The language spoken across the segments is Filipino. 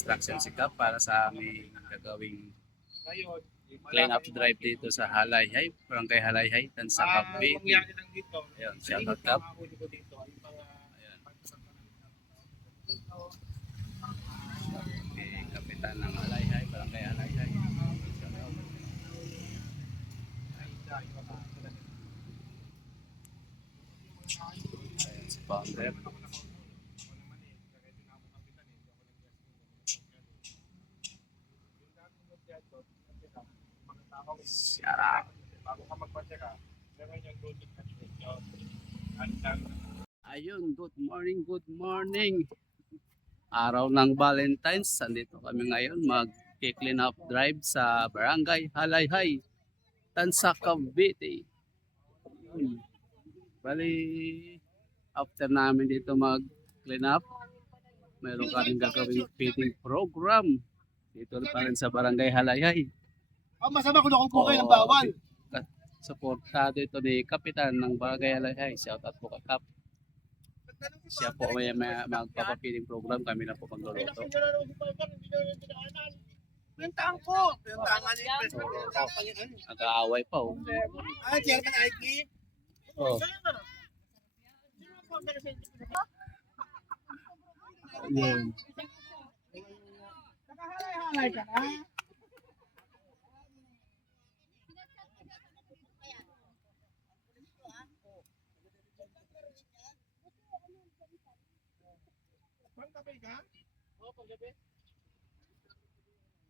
instruction si Kap para sa aming gagawing clean up drive dito sa Halayhay, Barangay Halayhay, Tansa Cavite. Ayun, shout out Kap. Okay, Kapitan ng Halayhay, Barangay Halayhay. Shout out. Ayun, si Founder. Shout out. Ayun, good morning, good morning. Araw ng Valentine's, andito kami ngayon mag-clean up drive sa Barangay Halayhay, Tansa Cavite. Bali, after namin dito mag-clean up, mayroon kaming gagawing feeding program dito pa rin sa Barangay Halayhay. Masama kung ako kayo ng bawal. Suportado ito ni Kapitan ng Barangay Halayhay. Shout out po kay Kap. Siya po may magpapapiling program, kami na po magluluto. Pintaan ko. Pintaan nga niya. Nag-aaway pa oh. Chairman Aiki. Oh. Yan. Nakahalay-halay ka na.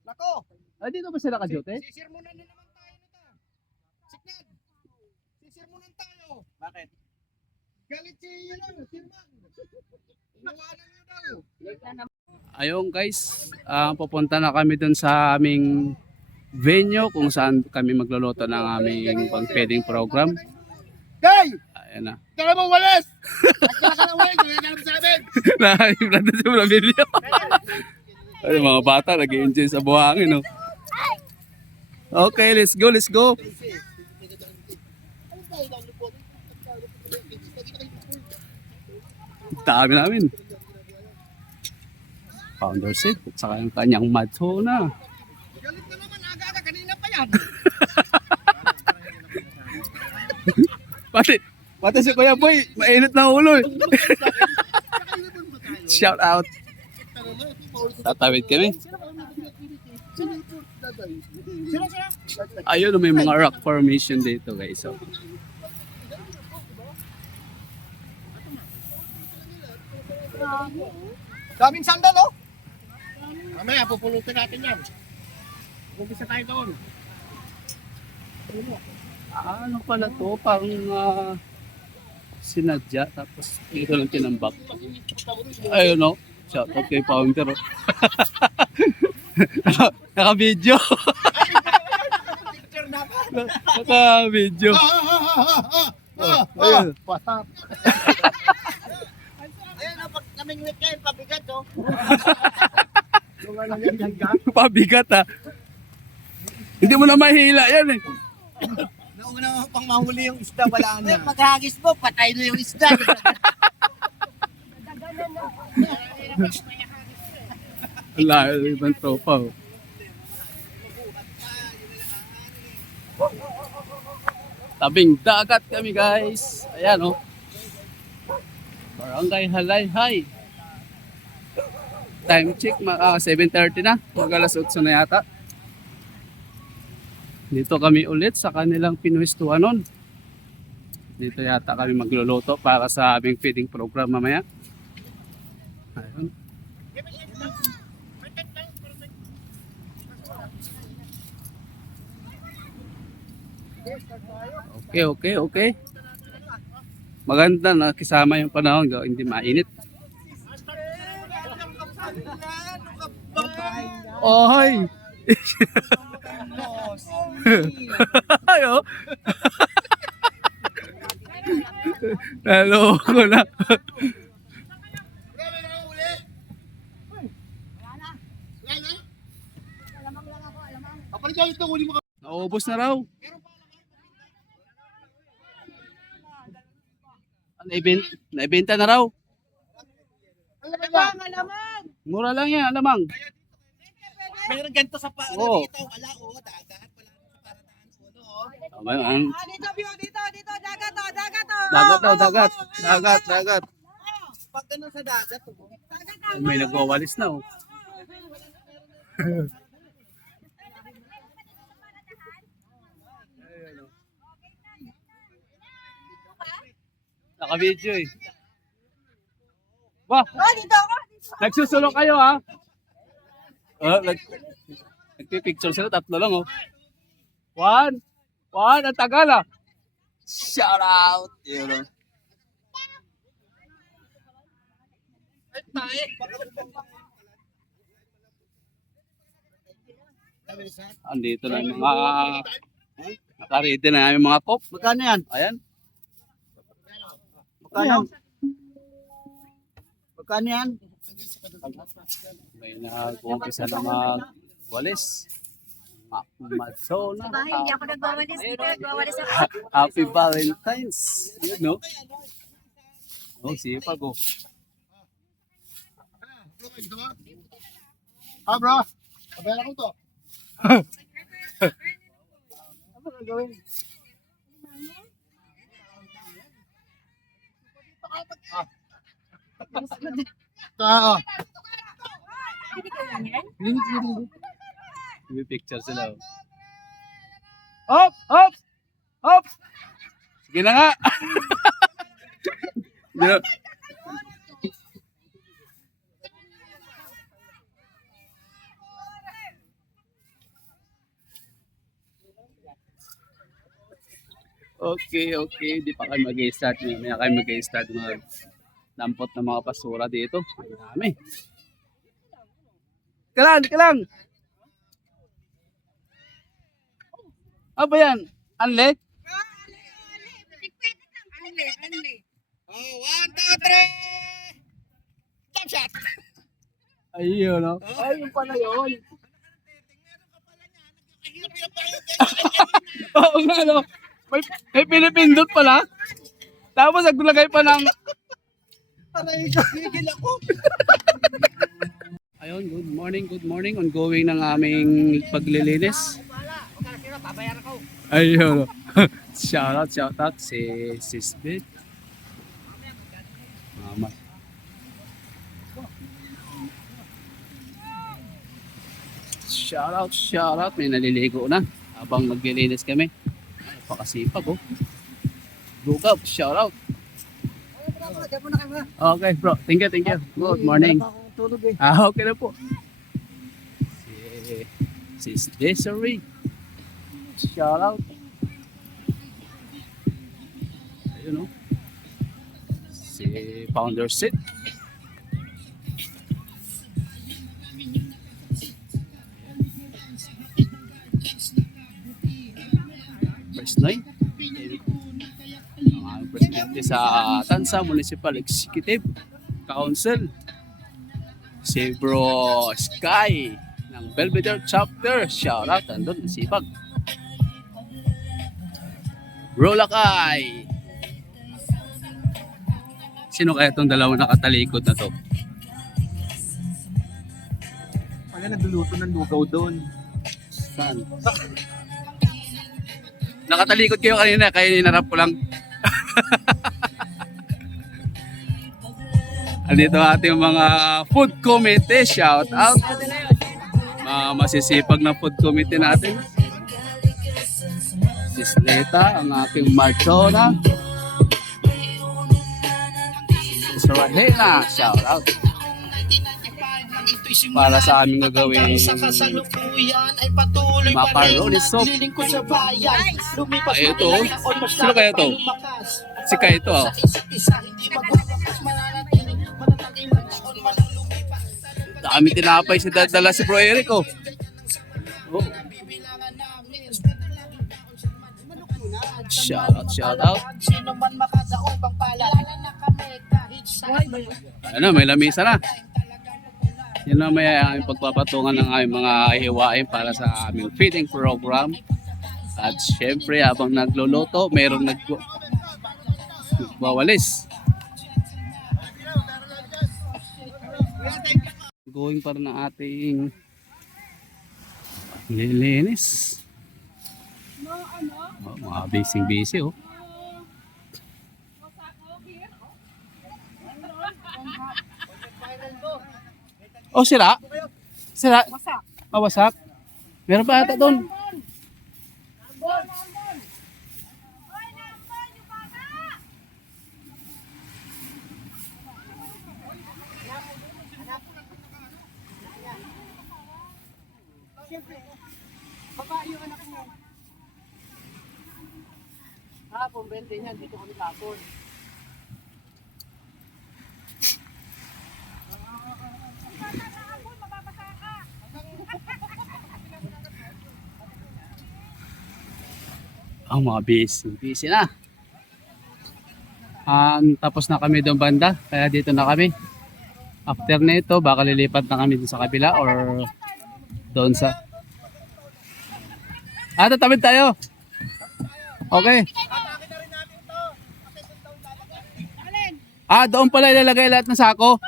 Nako! Ay, dito ba sila ka-duty? Sisirmunan na naman tayo nito. Signal! Sisirmunan tayo. Bakit? Galit si Sirman. Nawalan nyo daw. Ayun guys, pupunta na kami dun sa aming venue kung saan kami magluluto ng aming pang-feeding program. Day! Ayan na. Tara mo, walis! At ka na walis, nagagalit sa amin. Natin sa mga video. Ay, mga bata nag-enjoy sa buhangin, no? Okay, let's go, let's go. Dami namin. Founder seat, at saka yung kanyang madso na. Galit na naman, aga-aga, kanina pa yan. Pati si Kuya Boy, mainit na ulo eh. Shout out. Tatawid kami. Ayun, may mga rock formation dito guys. So. Daming sandal, oh. Mamaya, pupulutin natin yan. Umpisa tayo doon. Ano pala to? Parang sinadya tapos dito lang tinambak. Ayun no. Shout out kay Founder. Naka-video. Naka-video. Ayun. WhatsApp. Ayun, pag kaming weekend, pabigat, oh. Pabigat ha. Hindi mo na mahila yan eh. Nauna pang mahuli yung isda, wala na. Paghagis mo, patay na yung isda. Wala, ibang tropa oh. Tabing dagat kami guys. Ayan oh. Barangay Halayhay. Time check, 7:30 na. Mag-alas 8 na yata. Dito kami ulit sa kanilang pinwestuhan nun. Dito yata kami magluluto para sa aming feeding program mamaya. Ayun. Okay. Maganda na kisama yung panahon, hindi mainit. Oy. Ayo. Hello ko na. Naubos na raw. Naibenta na raw. Alamang! Mura lang yan, alamang. Meron ganito sa Oo. dito. Wala, dagat. Wala sa parataan. Tama yun. Dito, view, dito, dagat, oh, dagat, oh. Dagat daw, dagat. Dagat, dagat. Pag ganun sa dagat, May nagwawalis na oh. Naka-video eh. Ba, Oh, dito ako. nagsusulong kayo ha? Nagpipicture sila, tatlo lang oh. One, ang tagal ah. Shout out. Yun oh. Andito na yung mga naka-ready na yung mga pop. Magkano yan? Ayan. Magkano? Magkano yan? May nag-umpisa na mag-walis. Madsona. Bahay, hindi ako nagwawalis. Dito, nagwawalis ako. Happy Valentine's. Yun, no? Oh, sipag, oh. Bro. Kabela ko to. Ano gagawin? Ah. Hindi ko lang yan. May picture sila, oh. Hop! Hop! Hop! Sige na nga! Hindi na- Okay, okay. Di pa kayo mag-i-start. May kayo mag-i-start mag-dampot ng mga basura dito. Ang dami. Kalang! Ano ba yan? Anle? Oh, 1, 2, 3! Jump shot! Ayun, no? Ay, yung pala yun. Oo nga, no? May pinipindot pala. Tapos naglagay pa ng... Aray ko, higil ako. Ayun, good morning. Ongoing ng aming paglilinis. Ayun, no? shout out si Sisbit. Mama. Shout out. May naliligo na habang maglilinis kami. Napakasipag, oh. Look up, shout out. Okay, bro. Thank you. Good morning. Tulog eh. Okay na po. Si Desiree. Shout out. Ayun, oh. Si Founder Sid. First night. Ang aming presidente sa Tansa Municipal Executive Council. Si Bro Sky ng Belvedere Chapter. Shout out. Andun, sipag. Bro Lakay. Sino kaya itong dalawang nakatalikod na to? Pag nagluluto ng lugaw doon. Saan? Nakatalikod kayo kanina, kaya ninarap ko lang. Andito ang ating mga food committee. Shout out. Mga masisipag na food committee natin. Sis Neta, ang aking Marchona. Sis Rahela, shout out. Para sa aming gagawin macaroni soup. Ay, ito. Sino kaya ito? Si Kai ito. Oh. Dami tinapay si dala si Bro Eric. Oh. Oh. Shout out. Ano, may lamisa na. Yan na may aming pagpapatungan ng aming mga hiwain para sa aming feeding program. At syempre habang nagluluto, mayroong nagwawalis. Going para ng ating Lilinis. Oh, mga busy oh. Oh, sira? Sira? Ah, wasak? Meron pa ata doon. Ah, pumbente niya. Dito kami tapon. Ang mga busy. Busy na. Tapos na kami doon banda. Kaya dito na kami. After nito, baka lilipat na kami dun sa kabila or doon sa... Tatawid tayo. Okay. Doon pala ilalagay lahat ng sako.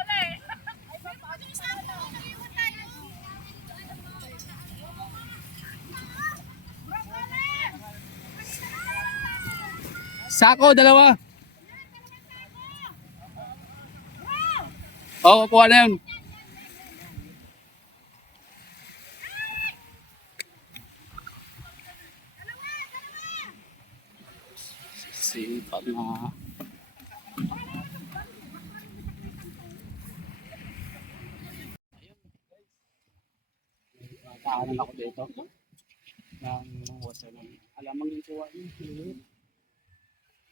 Sako, dalawa. Oo, kuha na yun. Sipag na. Kaanan ako dito. Ng water ng alamang yung kuha niyo.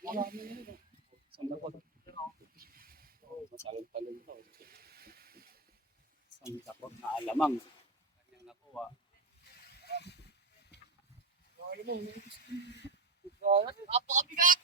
Marami na yun. Sandal ko ito. Masalang-talong ito. Isang takot na alamang. Kanyang nakuha. Napakabigat!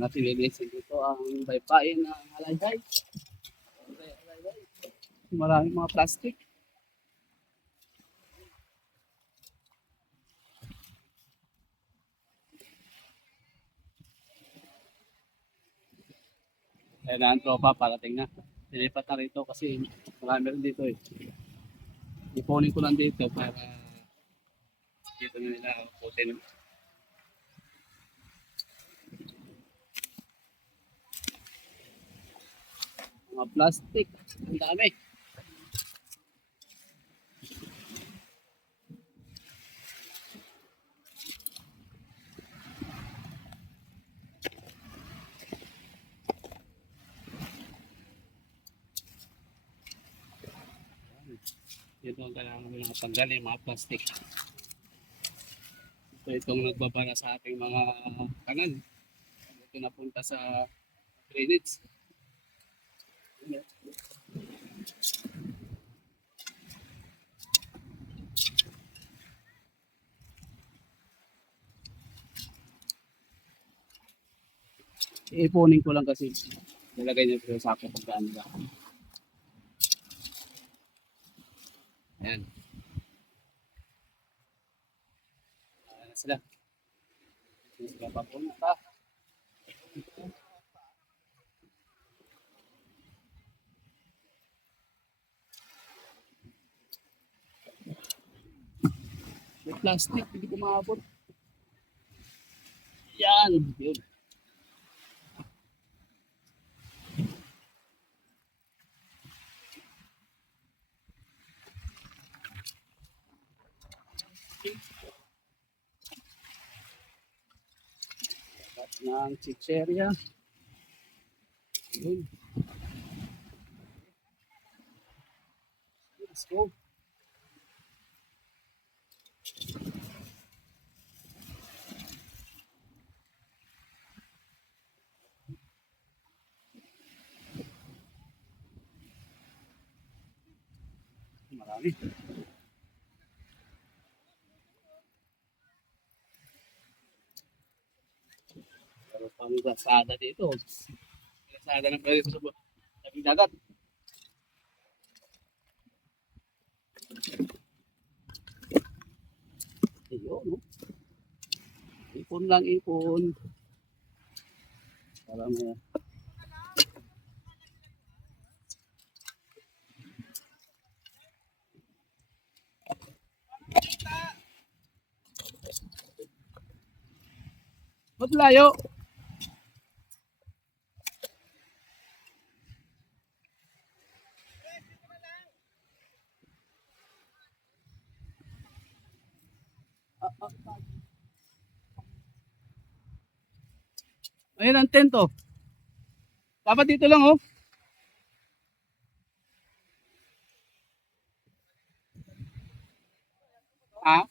Natin lilisin dito ang baypayin ng halayhay. Maraming mga plastic. Kaya na ang tropa parating na. Nilipat na rito kasi marami rin dito eh. Ipunin ko lang dito para dito na nila putin. Mga plastic. Ang dami. Ito ang kailangan namin natanggal yung mga plastic. Itong nagbabara sa ating mga kanal. Ito napunta sa drainage. Ipunin ko lang kasi nilagay niya sa sako pag gaano ba. Ayan. Ayan sila. Sila papunta. May plastic, hindi ko maabot. Yan. Yun. Ng chicheria. Yun. Let's go. Marami. Pero pang gasada dito. Gasada ng pwede sa tabing dagat. Ayun, no? Ipon lang, ipon. Para may... Ba't layo? Ayun ang tent, oh. Dapat dito lang, oh. Ah?